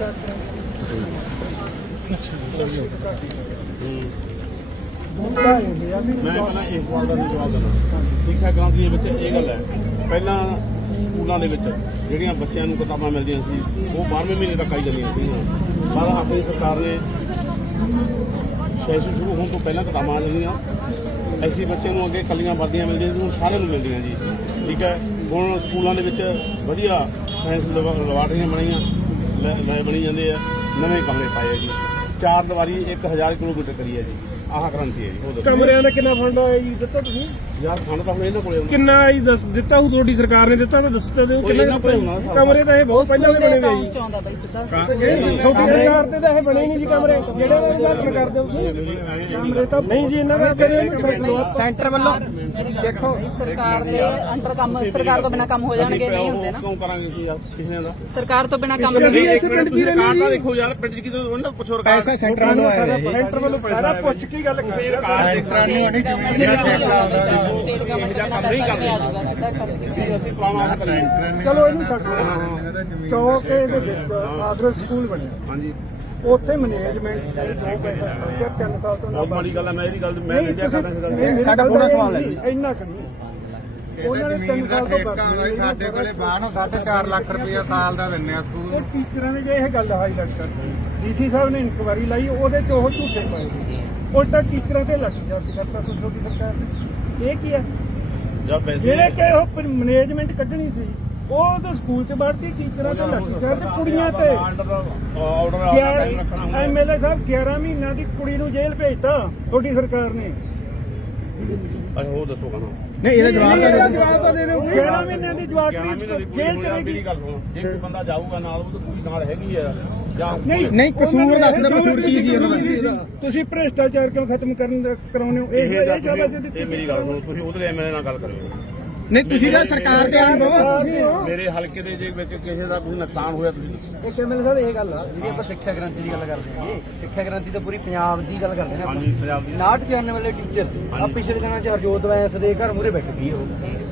ਮੈਂ ਪਹਿਲਾਂ ਇਸ ਸਵਾਲ ਦਾ ਜਵਾਬ ਦੇਣਾ। ਸਿੱਖਿਆ ਕ੍ਰਾਂਤੀ ਦੇ ਵਿੱਚ ਇਹ ਗੱਲ ਹੈ, ਪਹਿਲਾਂ ਸਕੂਲਾਂ ਦੇ ਵਿੱਚ ਜਿਹੜੀਆਂ ਬੱਚਿਆਂ ਨੂੰ ਕਿਤਾਬਾਂ ਮਿਲਦੀਆਂ ਸੀ, ਉਹ 12ਵੇਂ ਮਹੀਨੇ ਤੱਕ ਆਈ ਜਾਂਦੀਆਂ ਸੀ ਪਰ ਆਪਣੀ ਸਰਕਾਰ ਨੇ ਸੈਸ਼ਨ ਸ਼ੁਰੂ ਹੋਣ ਤੋਂ ਪਹਿਲਾਂ ਕਿਤਾਬਾਂ ਆ ਜਾਂਦੀਆਂ। ਐਸੀ ਬੱਚਿਆਂ ਨੂੰ ਅੱਗੇ ਕੱਲੀਆਂ ਵਰਦੀਆਂ ਮਿਲਦੀਆਂ ਸੀ, ਹੁਣ ਸਾਰਿਆਂ ਨੂੰ ਮਿਲਦੀਆਂ ਜੀ। ਠੀਕ ਹੈ, ਹੁਣ ਸਕੂਲਾਂ ਦੇ ਵਿੱਚ ਵਧੀਆ ਸਾਇੰਸ ਲੈਬਾਰਟਰੀਆਂ ਬਣਾਈਆਂ। ਲੈ ਬਣੀ ਜਾਂਦੇ ਆ। ਨਵੇਂ ਕਮਰੇ ਪਾਏ ਆ ਜੀ। ਚਾਰ ਦੀਵਾਰੀ 1000 ਕਿਲੋਮੀਟਰ ਕਰੀ ਹੈ ਜੀ। ਆਹ ਕ੍ਰਾਂਤੀ ਹੈ ਜੀ। ਉਹ ਕਮਰਿਆਂ ਦਾ ਕਿੰਨਾ ਫੰਡ ਆਇਆ ਜੀ? ਦਿੱਤਾ ਤੁਸੀਂ। ਯਾਰ ਫੰਡ ਤਾਂ ਹੁਣ ਇਹਨਾਂ ਕੋਲੇ ਆਉਂਦਾ ਕਿੰਨਾ ਜੀ ਦੱਸ ਦਿੱਤਾ ਉਹ ਤੁਹਾਡੀ ਸਰਕਾਰ ਨੇ ਦਿੱਤਾ ਤਾਂ ਦੱਸ ਤਾਂ ਦਿਓ ਕਿੰਨਾ ਇਹਨਾਂ ਕੋਲੇ ਹੋਣਾ ਸਾਰਾ। ਕਮਰੇ ਤਾਂ ਇਹ ਬਹੁਤ ਪਹਿਲਾਂ ਦੇ ਬਣੇ ਹੋਏ ਜੀ ਚ ਆਉਂਦਾ ਬਾਈ ਸਿੱਧਾ। ਤੁਹਾਡੀ ਸਰਕਾਰ ਤੇ ਤਾਂ ਇਹ ਬਣੇ ਨਹੀਂ ਜੀ ਕਮਰੇ। ਜਿਹੜੇ ਦਾ ਉਦਘਾਟਨ ਕਰਦੇ ਹੋ ਤੁਸੀਂ ਕਮਰੇ ਤਾਂ ਨਹੀਂ ਜੀ ਇਹਨਾਂ ਦਾ ਕਰੇ ਸੈਂਟਰ ਵੱਲੋਂ ਦੇਖੋ। ਸਰਕਾਰ ਦੇ ਅੰਡਰ ਕੰਮ ਸਰਕਾਰ ਤੋਂ ਬਿਨਾ ਕੰਮ ਹੋ ਜਾਣਗੇ ਨਹੀਂ ਹੁੰਦੇ ਨਾ। ਕਿਉਂ ਕਰਾਂਗੇ ਜੀ ਯਾਰ ਕਿਸੇ ਦਾ? ਸਰਕਾਰ ਤੋਂ ਬਿਨਾ ਕੰਮ ਅਸੀਂ ਨਹੀਂ ਇੱਥੇ ਪਿੰਡ 'ਚ ਹੀ ਰਹਿੰਦੇ ਸਰਕਾਰ ਜੀ। ਦਾ ਦੇਖੋ ਯਾਰ ਪਿੰਡ 'ਚ ਕਿਤੇ ਉਹਨਾਂ ਪੁੱਛੋ ਸਰਕਾਰ। ਪੈਸਾ ਸੈਂਟਰ ਵੱਲੋਂ ਆਇਆ ਸੈਂਟਰ ਵੱਲੋਂ ਸਾਰਾ ਪੁੱਛ ਕੇ ਗੱਲ ਕੀਤੀ ਸਟੇਟ ਗਵਰਨਮੈਂਟ ਦਾ ਕੰਮ ਨਹੀਂ ਕਰਦੇ ਆ ਜਾਊਗਾ ਸਿੱਧਾ ਕਰ ਅਸੀਂ ਪੁਰਾਣਾ ਹੱਕ ਕਰੀਏ ਚਲੋ ਇਹਨੂੰ ਛੱਡ ਦਿਓ ਚੌਕੇ ਦੇ ਵਿੱਚ ਆਗਰਾ ਸਕੂਲ ਬਣਿਆ। ਹਾਂਜੀ। ਉੱਥੇ ਮੈਨੇਜਮੈਂਟ ਨੇ ਜੋ ਪੈਸਾ ਖਰਚਿਆ 3 ਸਾਲ ਤੋਂ ਬਹੁਤ ਮਾੜੀ ਗੱਲ ਹੈ ਮੈਂ ਇਹਦੀ ਗੱਲ ਮੈਂ ਨਹੀਂ ਇੰਡੀਆ ਤੁਸੀਂ ਕਰਦਾ ਨਹੀਂ, ਮੇਰੀ ਸਾਡਾ ਗੱਲ ਪੂਰਾ ਤਾਂ ਸਵਾਲ ਹੈ। ਇਹ ਜੀ ਨਹੀਂ, ਇੰਨਾ ਕੁ ਨਹੀਂ। ਉਹਨਾਂ ਨੇ ਤਿੰਨ ਸਾਲ ਤੋਂ ਬਾਅਦ ਸਾਡੇ ਕੋਲੇ ਬਾਹਰ ਨੂੰ 4.5 ਲੱਖ ਰੁਪਇਆ ਸਾਲ ਦਾ ਦਿੰਨੇ ਆ ਸਕੂਲ। ਉਹ ਟੀਚਰਾਂ ਨੇ ਜੇ ਇਹ ਗੱਲ ਹਾਈਲਾਈਟ ਕਰਤੀ ਡੀਸੀ ਸਾਹਿਬ ਨੇ ਇਨਕੁਆਰੀ ਲਾਈ ਉਹਦੇ ਚ ਉਹ ਝੂਠੇ ਪਾਏ। ਉਲਟਾ ਟੀਚਰਾਂ ਤੇ ਲੱਠ ਚਾਰਜ ਕਰਤਾ ਤੁਹਾਡੀ ਸਰਕਾਰ ਨੇ। ਇਹ ਕੀ ਹੈ ਜਦ ਪੈਸੇ? ਜਿਹੜੇ ਕਿ ਉਹ ਮੈਨੇਜਮੈਂਟ ਕੱਢਣੀ ਸੀ ਉਹ ਤਾਂ ਸਕੂਲ ਚ ਵੜਤੀ ਟੀਚਰਾਂ ਤੇ ਲੱਠ ਚਾਰਜ ਕੁੜੀਆਂ ਤੇ। ਆਰਡਰ ਰੱਖਣਾ ਹੁੰਦਾ। ਐਮਐਲਏ ਸਾਹਿਬ 11 ਮਹੀਨਿਆਂ ਦੀ ਕੁੜੀ ਨੂੰ ਜੇਲ੍ਹ ਭੇਜਤਾ ਤੁਹਾਡੀ ਸਰਕਾਰ ਨੇ। ਅੱਛਾ ਉਹ ਦੱਸੋ ਕਹਣਾ। ਨਹੀਂ ਇਹਦਾ ਜਵਾਬ ਤਾਂ ਦੇ ਜਵਾਬ ਤਾਂ ਦੇ ਦਿਓ। 11 ਮਹੀਨਿਆਂ ਦੀ ਜਵਾਬ 11 ਮਹੀਨੇ ਦੀ ਜੇਲ੍ਹ ਕੁੜੀ ਚ ਹੋਈ ਮੇਰੀ ਰਹੇਗੀ ਗੱਲ ਸੁਣੋ। ਜੇ ਕੋਈ ਬੰਦਾ ਜਾਊਗਾ ਨਾਲ ਉਹ ਤਾਂ ਕੁੜੀ ਨਾਲ ਹੈਗੀ ਆ। ਜਾਂ ਨਹੀਂ ਨਹੀਂ, ਕਸੂਰ ਦੱਸ ਦਿਓ, ਕਸੂਰ ਕੀ ਸੀ ਉਹਨਾਂ ਦਾ? ਤੁਸੀਂ ਭ੍ਰਿਸ਼ਟਾਚਾਰ ਕਿਉਂ ਖਤਮ ਕਰਨ ਦਾ ਕਰਾਉਨੇ ਹੋ? ਇਹ ਇਹ ਸ਼ਾਬਾਸ਼ ਇਹ ਦਿੱਤੀ ਮੇਰੀ ਗੱਲ ਸੁਣੋ। ਤੁਸੀਂ ਉਹਦੇ ਐਮਐਲਏ ਨਾਲ ਗੱਲ ਕਰਿਓ। ਨਹੀਂ ਤੁਸੀਂ ਤਾਂ ਸਰਕਾਰ ਦੇ ਆਏ ਹੋ। ਮੇਰੇ ਹਲਕੇ ਦੇ ਜੇ ਵਿੱਚ ਕਿਸੇ ਦਾ ਕੋਈ ਨੁਕਸਾਨ ਹੋਇਆ ਤੁਸੀਂ ਇੱਕ ਐਮਐਲਏ ਸਾਹਿਬ ਇਹ ਗੱਲ ਆ ਜਿਹੜੀ ਆਪਾਂ ਸਿੱਖਿਆ ਕ੍ਰਾਂਤੀ ਦੀ ਗੱਲ ਕਰਦੇ ਹਾਂ ਸਿੱਖਿਆ ਕ੍ਰਾਂਤੀ ਤਾਂ ਪੂਰੀ ਪੰਜਾਬ ਦੀ ਗੱਲ ਕਰਦੇ ਨੇ ਆਪਾਂ। ਹਾਂਜੀ ਪੰਜਾਬ ਦੀ। 59 ਜਾਣਨ ਵਾਲੇ ਟੀਚਰ ਆ ਪਿਛਲੇ ਦਿਨਾਂ 'ਚ ਹਰਜੋਤ ਵੈਸ ਦੇ ਘਰ ਮੂਰੇ ਬੈਠੇ ਸੀ ਉਹ।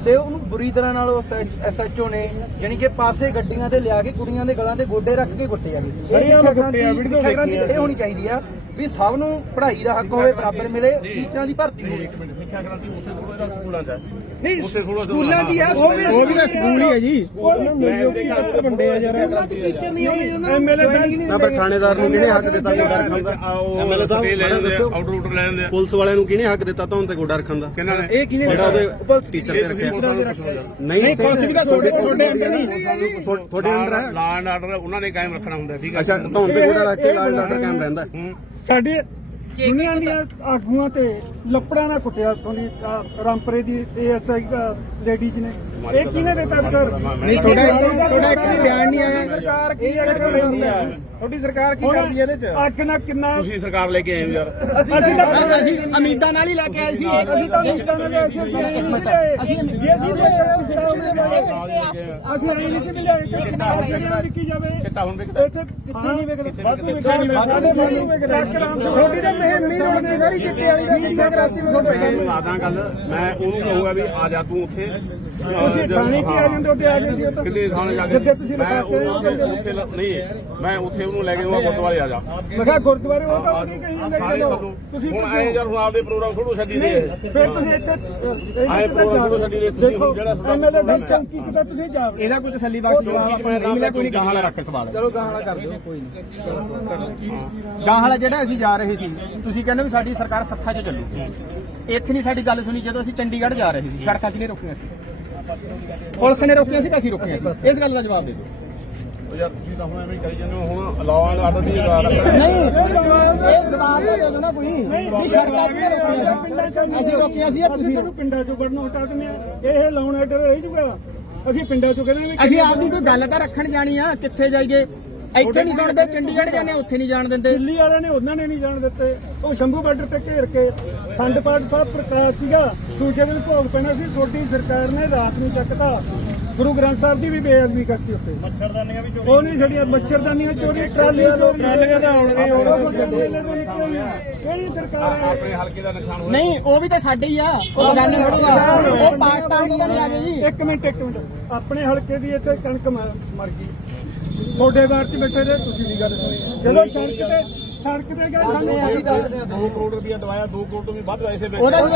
ਤੇ ਉਹਨੂੰ ਬੁਰੀ ਤਰ੍ਹਾਂ ਨਾਲ ਉਸ ਐਸਐਚਓ ਨੇ ਯਾਨੀ ਕਿ ਪਾਸੇ ਗੱਡੀਆਂ ਤੇ ਲਿਆ ਕੇ ਕੁੜੀਆਂ ਦੇ ਗਲਾਂ ਤੇ ਗੋਡੇ ਰੱਖ ਕੇ ਕੁੱਟੇ ਆ ਇਹ ਸਿੱਖਿਆ ਵੀਡੀਓ ਸਿੱਖਿਆ ਆ। ਇਹ ਹੋਣੀ ਚਾਹੀਦੀ ਆ ਵੀ ਸਭ ਨੂੰ ਪੜ੍ਹਾਈ ਦਾ ਹੱਕ ਹੋਵੇ ਬਰਾਬਰ ਮਿਲੇ ਟੀਚਰਾਂ ਦੀ ਭਰਤੀ ਹੋਵੇ। ਇੱਕ ਮਿੰਟ ਸਿੱਖਿਆ ਕ੍ਰਾਂਤੀ ਉਸੇ ਥੋੜਾ ਜਿਹਾ ਸਕੂਲਾਂ 'ਚ। ਹੈ ਨਹੀਂ ਉਸੇ ਥੋੜਾ ਸਕੂਲਾਂ ਦੀ ਆ ਉਹ ਵੀ ਤਾਂ ਸਕੂਲ ਹੀ ਹੈ ਜੀ। ਵੱਡੇ ਆ ਯਾਰ ਸਕੂਲਾਂ 'ਚ ਟੀਚਰ ਨਹੀਂ ਆਉਂਦੇ ਉਹਨਾਂ ਐਮਐਲਏ ਨਾ ਪਰ ਥਾਣੇਦਾਰ ਨੂੰ ਕਿਹਨੇ ਹੱਕ ਦਿੱਤਾ ਗੋਡਾ ਰੱਖਣ ਦਾ ਐਮਐਲਏ ਸਾਹਿਬ ਲੈ ਜਾਂਦੇ ਆਰਡਰ ਆਰਡਰ ਲੈ ਜਾਂਦੇ ਆ ਪੁਲਿਸ ਵਾਲਿਆਂ ਨੂੰ ਕਿਹਨੇ ਹੱਕ ਦਿੱਤਾ ਤੁਹਾਨੂੰ ਤੇ ਗੋਡਾ ਰੱਖਣ ਦਾ ਕਿਹਨਾਂ ਨੇ? ਇਹ ਕਿਹਨੇ ਜਿਹੜਾ ਉਹਦੇ ਟੀਚਰ ਤੇ ਰੱਖਿਆ। ਨਹੀਂ ਪੁਲਿਸ ਵੀ ਤਾਂ ਤੁਹਾਡੇ ਤੁਹਾਡੇ ਅੰਦਰ ਨਹੀਂ। ਤੁਹਾਡੇ ਅੰਦਰ ਹੈ? ਲਾ ਐਂਡ ਆਰਡਰ ਉਹਨਾਂ ਨੇ ਕਾਇਮ ਰੱਖਣਾ ਹੁੰਦਾ ਠੀਕ ਹੈ? ਅੱਛਾ ਤੁਹਾਨੂੰ ਤੇ ਗੋਡਾ ਰੱਖ ਕੇ ਲਾਈਨ ਆਰਡਰ ਕਾਇਮ ਰਹਿੰਦਾ ਹੈ। ਸਾਡੇ ਦੁਨੀਆ ਦੀਆਂ ਆਗੂਆਂ ਤੇ ਲੱਪੜਾਂ ਨਾਲ ਕੁੱਟਿਆ ਤੁਹਾਡੀ ਆਹ ਰਾਮਪੁਰੇ ਦੀ ਏਐਸਆਈ ਲੇਡੀਜ਼ ਨੇ। ਇਹ ਕਿਹਨੇ ਦਿੱਤਾ ਅਧਿਕਾਰ? ਨਹੀਂ ਤੁਹਾਡਾ ਇੱਕ ਤੁਹਾਡਾ ਇੱਕ ਵੀ ਬਿਆਨ ਨਹੀਂ ਆਇਆ। ਸਰਕਾਰ ਕੀ ਲੈਂਦੀ ਆ ਤੁਹਾਡੀ ਸਰਕਾਰ ਕੀ ਕਰਦੀ ਹੈ ਇਹਦੇ ਚ? ਅੱਗ ਨਾਲ ਕਿੰਨਾ ਤੁਸੀਂ ਸਰਕਾਰ ਲੈ ਕੇ ਆਏ ਹੋ ਯਾਰ। ਅਸੀਂ ਤਾਂ ਅਸੀਂ ਅਮੀਦਾਂ ਨਾਲ ਹੀ ਲੈ ਕੇ ਆਏ ਸੀ। ਅਸੀਂ ਤਾਂ ਨਹੀਂ ਤਾਂ ਲੈ ਅਸੀਂ ਅਸੀਂ ਜੇ ਅਸੀਂ ਲੈ ਕੇ ਅਸੀਂ ਨਹੀਂ ਨਹੀਂ ਮਿਲਿਆ ਇੱਥੇ ਕਿੰਨਾ ਜਿਹੜਾ ਵਿਕੀ ਜਾਵੇ। ਚਿੱਟਾ ਹੁਣ ਵਿਕਦਾ? ਇੱਥੇ ਕਿੱਥੇ ਨਹੀਂ ਵਿਕਦਾ? ਵਾਧੂ ਵਿਕਦਾ ਨਹੀਂ ਵਿਕਦਾ? ਛੋਟੀ ਤਾਂ ਮਿਹਰ ਨਹੀਂ ਰੋਣਦੀ ਸਾਰੀ ਚਿੱਟੇ ਵਾਲੀ ਦਾ ਸਿੱਖਿਆ ਕਰਾਤੀ ਮੈਂ। ਲਾਦਾ ਗੱਲ। ਮੈਂ ਉਹਨੂੰ ਕਹੂੰਗਾ ਵੀ ਆ ਜਾ ਤੂੰ ਉੱਥੇ। ਤੁਸੀਂ ਥਾਣੇ ਕੀ ਆ ਜਾਂਦੇ ਉੱਤੇ ਆ ਗਏ ਸੀ ਉਹ ਤਾਂ ਕਿੱਲੇ ਥਾਣੇ ਜਾ ਕੇ? ਜਿੱਦੇ ਤੁਸੀਂ ਮੈਂ ਲਿਖਾ ਕੇ ਉਹਨੂੰ ਉੱਥੇ ਉੱਥੇ ਲ- ਨਹੀਂ ਮੈਂ ਉੱਥੇ ਉਹਨੂੰ ਲੈ ਕੇ ਆਉਂਗਾ ਗੁਰਦੁਆਰੇ ਆ ਜਾ। ਮੈਂ ਕਿਹਾ ਗੁਰਦੁਆਰੇ ਉਹ ਤਾਂ ਨਹੀਂ ਕਹੀ ਜਾਂਦੇ ਸਾਰੇ ਚਲੋ ਤੁਹਾਨੂੰ। ਤੁਸੀਂ ਹੁਣ ਆਏ ਯਾਰ ਹੁਣ ਆਪਦੇ ਪ੍ਰੋਗਰਾਮ ਥੋੜੋ ਛੱਡੀ ਦੇ। ਨਹੀਂ ਫਿਰ ਤੁਸੀਂ ਇੱਥੇ ਆਏ ਪ੍ਰੋਗਰਾਮ ਥੋੜੋ ਛੱਡੀ ਦੇ ਤੁਸੀਂ ਦੇਖੋ ਜਿਹੜਾ ਐਮਐਲਏ ਸਾਹਿਬ ਚੌਂਕੀ ਚ ਤਾਂ ਤੁਸੀਂ ਜਾ ਵੜੇ। ਇਹਦਾ ਕੋਈ ਤਸੱਲੀ ਬਖਸ਼ ਜਵਾਬ ਨਹੀਂ ਮਿਲਿਆ ਕੋਈ ਨਹੀਂ ਗਾਹਾਂ ਵਾਲਾ ਰੱਖ ਸਵਾਲ ਚਲੋ ਗਾਹਾਂ ਵਾਲਾ ਕਰ ਦਿਓ ਕੋਈ ਨਹੀਂ। ਗਾਹਾਂ ਵਾਲਾ ਜਿਹੜਾ ਅਸੀਂ ਜਾ ਰਹੇ ਸੀ ਤੁਸੀਂ ਕਹਿੰਦੇ ਵੀ ਸਾਡੀ ਸਰਕਾਰ ਸੱਥਾ 'ਚ ਚੱਲੂ ਇੱਥੇ ਨਹੀਂ ਸਾਡੀ ਗੱਲ ਸੁਣੀ ਜਦੋਂ ਅਸੀਂ ਚੰਡੀਗੜ੍ਹ ਜਾ ਰਹੇ ਸੀ ਸੜਕਾਂ ਕਿਹਨੇ ਰੋਕੀਆਂ ਸੀ? ਪੁਲਿਸ ਨੇ ਰੋਕੀਆਂ ਸੀ ਕਿ ਅਸੀਂ ਰੋਕੀਆਂ ਸੀ। ਇਸ ਗੱਲ ਦਾ ਜਵਾਬ ਦੇ ਦਿਓ। ਉਹ ਯਾਰ ਤੁਸੀਂ ਤਾਂ ਹੁਣ ਐਵੇਂ ਹੀ ਕਰੀ ਜਾਂਦੇ ਹੋ ਹੁਣ ਲਾਅ ਐਂਡ ਆਰਡਰ ਦੀ ਰੱਖ ਨਹੀਂ ਇਹ ਜਵਾਬ ਦਾ ਦੇ ਦਿਓ ਨਾ ਕੋਈ। ਵੀ ਸੜਕਾਂ ਕਿਹਨੇ ਰੋਕੀਆਂ ਸੀ। ਅਸੀਂ ਰੋਕੀਆਂ ਸੀ ਤੁਸੀਂ ਤੁਹਾਨੂੰ ਪਿੰਡਾਂ ਚੋਂ ਵੜਨਾ ਹਟਾ ਦਿੰਦੇ ਆ। ਇਹ ਲਾਉਣ ਆਰਡਰ ਰਹੀ ਜੂਗਾ। ਅਸੀਂ ਪਿੰਡਾਂ ਚੋਂ ਕਹਿੰਦੇ ਵੀ ਅਸੀਂ ਆਪਦੀ ਕੋਈ ਗੱਲ ਤਾਂ ਰੱਖਣ ਜਾਣੀ ਆ ਕਿੱਥੇ ਜਾਈਏ? ਇੱਥੇ ਨਹੀਂ ਸੁਣਦੇ ਚੰਡੀਗੜ੍ਹ ਜਾਂਦੇ ਉੱਥੇ ਨਹੀਂ ਜਾਣ ਦਿੰਦੇ। ਦਿੱਲੀ ਵਾਲਿਆਂ ਨੇ ਉਹਨਾਂ ਨੇ ਨਹੀਂ ਜਾਣ ਦਿੱਤੇ। ਉਹ ਸ਼ੰਭੂ ਬਾਰਡਰ ਤੇ ਘੇਰ ਕੇ ਖੰਡ ਪਾਠ ਸਾਹਿਬ ਪ੍ਰਕਾਸ਼ ਸੀਗਾ। ਦੂਜੇ ਦਿਨ ਭੋਗ ਪੈਣਾ ਸੀ ਛੋਟੀ ਸਰਕਾਰ ਨੇ ਰਾਤ ਨੂੰ ਚੱਕਤਾ। ਗੁਰੂ ਗ੍ਰੰਥ ਸਾਹਿਬ ਦੀ ਵੀ ਬੇਅਦਬੀ ਕਰਤੀ ਉੱਤੇ ਮੱਛਰਦਾਨੀਆਂ ਵੀ ਉਹ ਨਹੀਂ ਛੜੀਆਂ ਮੱਛਰਦਾਨੀਆਂ ਚੋਰੀ ਟਰਾਲੀ ਚੋਰੀ। ਟਰਾਲੀਆਂ ਤਾਂ ਆਉਣਗੇ ਕਿਹੜੀ ਸਰਕਾਰ ਹੈ? ਆਪਣੇ ਹਲਕੇ ਦਾ ਨੁਕਸਾਨ ਹੋਇਆ। ਨਹੀਂ ਉਹ ਵੀ ਤਾਂ ਸਾਡੇ ਹੀ ਆ। ਉਹ ਬਗਾਨੇ ਥੋੜੀ ਉਹ ਪਾਕਿਸਤਾਨ ਤੋਂ ਤਾਂ ਨਹੀਂ ਆ ਗਏ ਜੀ। ਇੱਕ ਮਿੰਟ ਇੱਕ ਮਿੰਟ। ਆਪਣੇ ਹਲਕੇ ਦੀ ਇੱਥੇ ਕਣਕ ਮਰ ਗਈ। ਤੁਹਾਡੇ ਬਾਰ 'ਚ ਬੈਠੇ ਰਹੇ ਤੁਸੀਂ ਵੀ ਗੱਲ ਸੁਣੀ। ਜਦੋਂ ਸੜਕ ਤੇ ਸੜਕ ਤੇ ਗਏ ਸਾਨੂੰ ਅਸੀਂ ਦੱਸਦੇ ਹਾਂ 2 ਕਰੋੜ ਰੁਪਇਆ ਦਵਾਇਆ 2 ਕਰੋੜ ਤੋਂ ਵੀ ਵੱਧ ਆਏ ਸੀ ਉਹਦਾ ਵੀ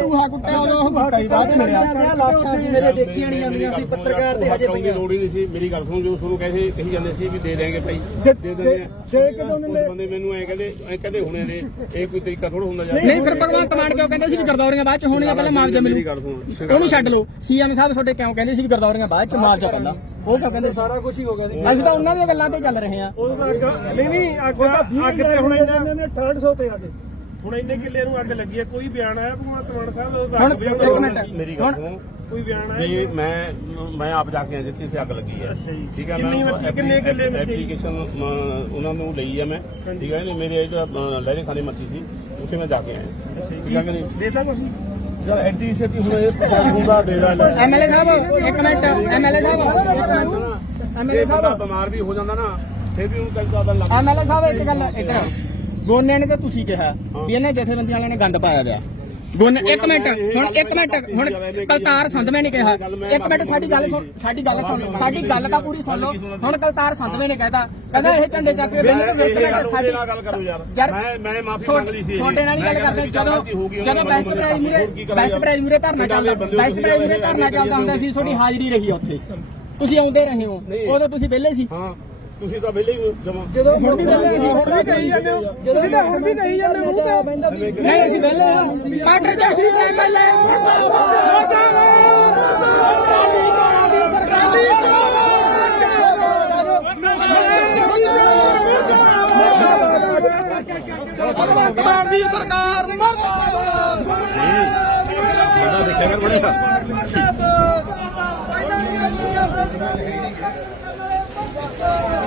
ਟੂਹਾ ਕੁੱਟਿਆ ਉਦੋਂ ਉਹ ਹੀ ਬਾਅਦ ਮਿਲਿਆ ਲਾਸ਼ਾਂ ਸੀ ਮੇਰੇ ਦੇਖੀਆਂ ਨਹੀਂ ਜਾਂਦੀਆਂ ਸੀ ਪੱਤਰਕਾਰ ਦੇ ਹਜੇ ਪਈਆਂ। ਲੋੜ ਹੀ ਨਹੀਂ ਸੀ। ਮੇਰੀ ਗੱਲ ਸੁਣੋ ਜੋ ਤੁਹਾਨੂੰ ਕਹੇ ਕਹੀ ਜਾਂਦੇ ਸੀ ਵੀ ਦੇ ਦੇਾਂਗੇ ਭਾਈ ਦੇ- ਦੇ ਦਿੰਦੇ ਆ। ਦੇ ਕਦੋਂ ਦਿੰਦੇ? ਬੰਦੇ ਮੈਨੂੰ ਐ ਕਹਿੰਦੇ ਐ ਕਹਿੰਦੇ ਹੁਣੇ ਨੇ ਇਹ ਕੋਈ ਤਰੀਕਾ ਥੋੜਾ ਹੁੰਦਾ ਯਾਰ ਨਹੀਂ ਫਿਰ ਭਗਵੰਤ ਮਾਨ ਕਿਉਂ ਕਹਿੰਦੇ ਸੀ ਵੀ ਗਰਦੌਰੀਆਂ ਬਾਅਦ ਚ ਹੋਣੀਆਂ ਪਹਿਲਾਂ ਮੁਆਵਜ਼ਾ ਮੇਰੀ ਮਿਲੂ ਉਹਨੂੰ ਛੱਡ ਲਓ। ਸੀਐਮ ਸਾਹਿਬ ਤੁਹਾਡੇ ਕਿਉਂ ਕਹਿੰਦੇ ਸੀ ਵੀ ਗਰਦੌਰੀਆਂ ਬਾਅਦ ਚ ਮੁਆਵਜ਼ਾ ਪਹਿਲਾਂ ਉਹ ਕਹਿੰਦੇ? ਸਾਰਾ ਕੁਝ ਹੀ ਹੋ ਗਿਆ ਅਸੀਂ ਤਾਂ ਉਹਨਾਂ ਦੀਆਂ ਗੱਲਾਂ ਤੇ ਚੱਲ ਰਹੇ ਹਾਂ। ਨਹੀਂ ਨਹੀਂ ਅੱਗ ਅੱਗ ਤੇ ਹੁਣ ਇਹਨਾਂ ਨੇ। 350 ਤੇ ਆ ਗਏ ਹੁਣ ਇੰਨੇ ਕਿੱਲੇ ਨੂੰ ਅੱਗ ਲੱਗੀ ਹੈ ਕੋਈ ਬਿਆਨ ਆਇਆ ਭਗਵੰਤ ਮਾਨ ਸਾਹਿਬ ਦਾ ਹੁਣ ਅੱਗ ਇੱਕ ਬੁਝਾਉਣ ਮਿੰਟ। ਮੇਰੀ ਗੱਲ ਹੁਣ ਸੁਣੋ। ਕੋਈ ਬਿਆਨ ਆਇਆ? ਮੈਂ ਮੈਂ ਆਪ ਜਾ ਕੇ ਆਇਆ ਜਿੱਥੇ ਇੱਥੇ ਅੱਗ ਲੱਗੀ ਹੈ। ਅੱਛਾ ਜੀ। ਠੀਕ ਹੈ ਕਿੰਨੀ ਮੈਂ ਮੱਛੀ- ਕਿੰਨੇ ਕਿੱਲੇ ਮੱਛੀ? ਐਪਲੀਕੇਸ਼ਨ ਉਹਨਾਂ ਨੂੰ ਲਈ ਹੈ ਮੈਂ। ਠੀਕ ਹੈ ਨਹੀਂ ਮੇਰੇ ਜਿਹੜਾ ਲਹਿਰੇ ਖਾਨੇ ਮੱਛੀ ਸੀ। ਉੱਥੇ ਮੈਂ ਜਾ ਕੇ ਆਇਆ। ਠੀਕ ਹੈ ਕਿ ਨਹੀਂ? ਦੇਤਾ ਕੁਛ? ਯਾਰ ਐਡੀ ਛੇਤੀ ਹੁਣ ਇਹ ਪ੍ਰਸ਼ਾਸਨ ਹੁੰਦਾ ਦੇ ਦਾ ਐਮਐਲਏ ਸਾਹਿਬ ਇੱਕ ਮਿੰਟ ਐਮਐਲਏ ਸਾਹਿਬ। ਇਹ ਬੰਦਾ ਬਿਮਾਰ ਵੀ ਹੋ ਜਾਂਦਾ ਨਾ ਫਿਰ ਵੀ ਉਹਨੂੰ ਕਈ ਜ਼ਿਆਦਾ ਐਮਐਲਏ ਸਾਹਿਬ ਇੱਕ ਗੱਲ ਇੱਧਰ ਗੋਨੇ ਨੇ ਤਾਂ ਤੁਸੀਂ ਕਿਹਾ ਵੀ ਇਹਨੇ ਜਥੇਬੰਦੀਆਂ ਵਾਲਿਆਂ ਨੇ ਗੰਦ ਪਾਇਆ ਗਿਆ ਗੋਨੇ ਇੱਕ ਮਿੰਟ ਹੁਣ ਇੱਕ ਮਿੰਟ ਹੁਣ ਕਲਤਾਰ ਸੰਧਵੇਂ ਨੇ ਕਿਹਾ। ਇੱਕ ਮਿੰਟ ਸਾਡੀ ਗੱਲ ਸੁਣ ਸਾਡੀ ਗੱਲ ਸੁਣ ਸਾਡੀ ਗੱਲ ਤਾਂ ਪੂਰੀ ਸੁਣ ਲਓ। ਹੁਣ ਕਲਤਾਰ ਸੰਧਵੇਂ ਨੇ ਕਹਿਤਾ ਕਹਿੰਦਾ। ਇਹ ਝੰਡੇ ਚੱਕ ਕੇ ਬਿੱਲ ਵੇਚ ਇਹ ਗੱਲ ਕਰੋ ਯਾਰ। ਮੈਂ ਮੈਂ ਮਾਫੀ ਮੰਗ ਲਈ ਸੀ। ਤੁਹਾਡੇ ਨਾਲ ਹੀ ਗੱਲ ਕਰਦੇ ਜਦੋਂ ਜਦੋਂ ਬੈਸਟ ਪ੍ਰਾਈਜ਼ ਮੂਰੇ ਬੈਸਟ ਪ੍ਰਾਈਜ਼ ਮੂਰੇ ਧਰਨਾ ਚੱਲਦਾ ਬੈਸਟ ਪ੍ਰਾਈਜ਼ ਮੂਰੇ ਧਰਨਾ ਚੱਲਦਾ ਹੁੰਦਾ ਸੀ ਤੁਹਾਡੀ ਹਾਜ਼ਰੀ ਰਹੀ ਉੱਥੇ। ਤੁਸੀਂ ਆਉਂਦੇ ਰਹੇ ਹੋ। ਉਦੋਂ ਤੁਸੀਂ ਵਿਹਲੇ ਸੀ। ਹਾਂ। ਤੁਸੀਂ ਤਾਂ ਵਿਹਲੇ ਹੀ ਜਮਾ ਜਦੋਂ ਹੁਣ ਵੀ ਵਿਹਲੇ ਸੀ ਹੁਣ ਵੀ ਕਹੀ ਜਾਂਦੇ ਹੋ ਜਦੋਂ ਤਾਂ ਹੁਣ ਵੀ ਕਹੀ ਜਾਂਦੇ ਮੂੰਹ ਤੇ ਬੈਂਦਾ ਵੀ ਨਹੀਂ ਅਸੀਂ ਵਿਹਲੇ ਹਾਂ ਐਮਐਲਏ ਕੋਰਾ ਦੀ ਸਰਕਾਰ ਭਗਵੰਤ ਮਾਨ ਦੀ ਸਰਕਾਰ ਮੁਰਦਾਬਾਦ ਬੰਦਾ ਦੇਖਿਆ ਕਰ ਬੜਾ